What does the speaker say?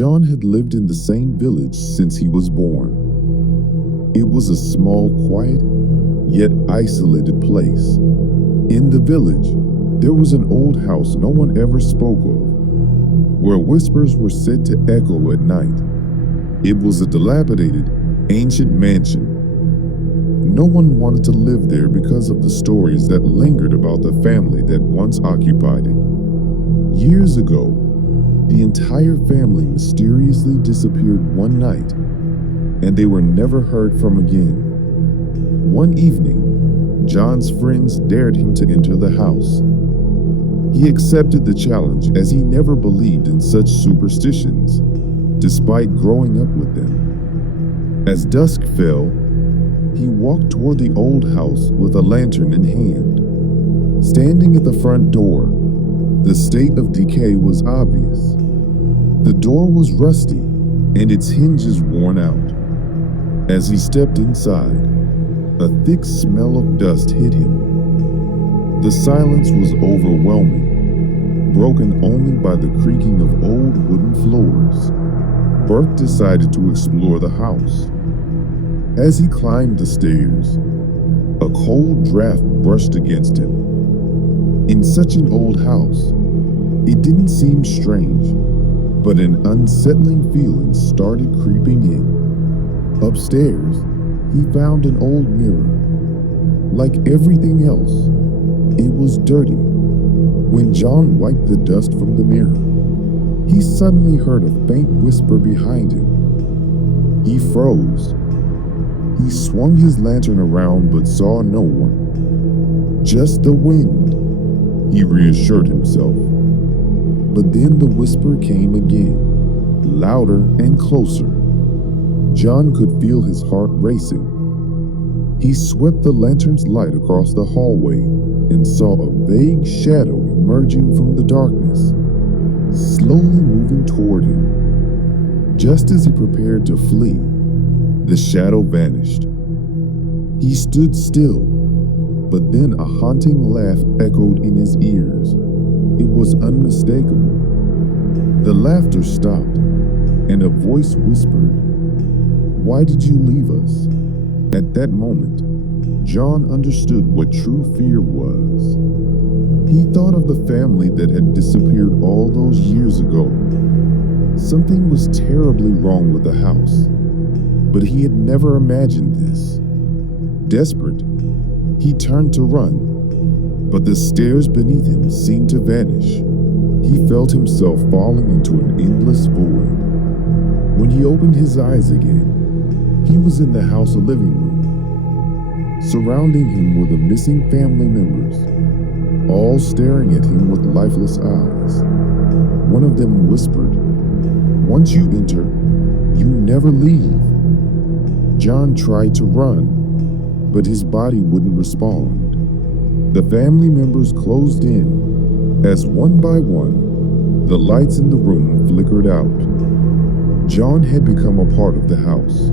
John had lived in the same village since he was born. It was a small, quiet, yet isolated place. In the village, there was an old house no one ever spoke of, where whispers were said to echo at night. It was a dilapidated, ancient mansion. No one wanted to live there because of the stories that lingered about the family that once occupied it. Years ago, the entire family mysteriously disappeared one night, and they were never heard from again. One evening, John's friends dared him to enter the house. He accepted the challenge as he never believed in such superstitions, despite growing up with them. As dusk fell, he walked toward the old house with a lantern in hand. Standing at the front door, the state of decay was obvious. The door was rusty and its hinges worn out. As he stepped inside, a thick smell of dust hit him. The silence was overwhelming, broken only by the creaking of old wooden floors. Burke decided to explore the house. As he climbed the stairs, a cold draft brushed against him. In such an old house, it didn't seem strange, but an unsettling feeling started creeping in. Upstairs, he found an old mirror. Like everything else, it was dirty. When John wiped the dust from the mirror, he suddenly heard a faint whisper behind him. He froze. He swung his lantern around but saw no one. Just the wind, he reassured himself. But then the whisper came again, louder and closer. John could feel his heart racing. He swept the lantern's light across the hallway and saw a vague shadow emerging from the darkness, slowly moving toward him. Just as he prepared to flee, the shadow vanished. He stood still, but then a haunting laugh echoed in his ears. It was unmistakable. The laughter stopped, and a voice whispered, "Why did you leave us?" At that moment, John understood what true fear was. He thought of the family that had disappeared all those years ago. Something was terribly wrong with the house, but he had never imagined this. Desperate, he turned to run, but the stairs beneath him seemed to vanish. He felt himself falling into an endless void. When he opened his eyes again, he was in the house living room. Surrounding him were the missing family members, all staring at him with lifeless eyes. One of them whispered, "Once you enter, you never leave." John tried to run, but his body wouldn't respond. The family members closed in, as one by one, the lights in the room flickered out. John had become a part of the house,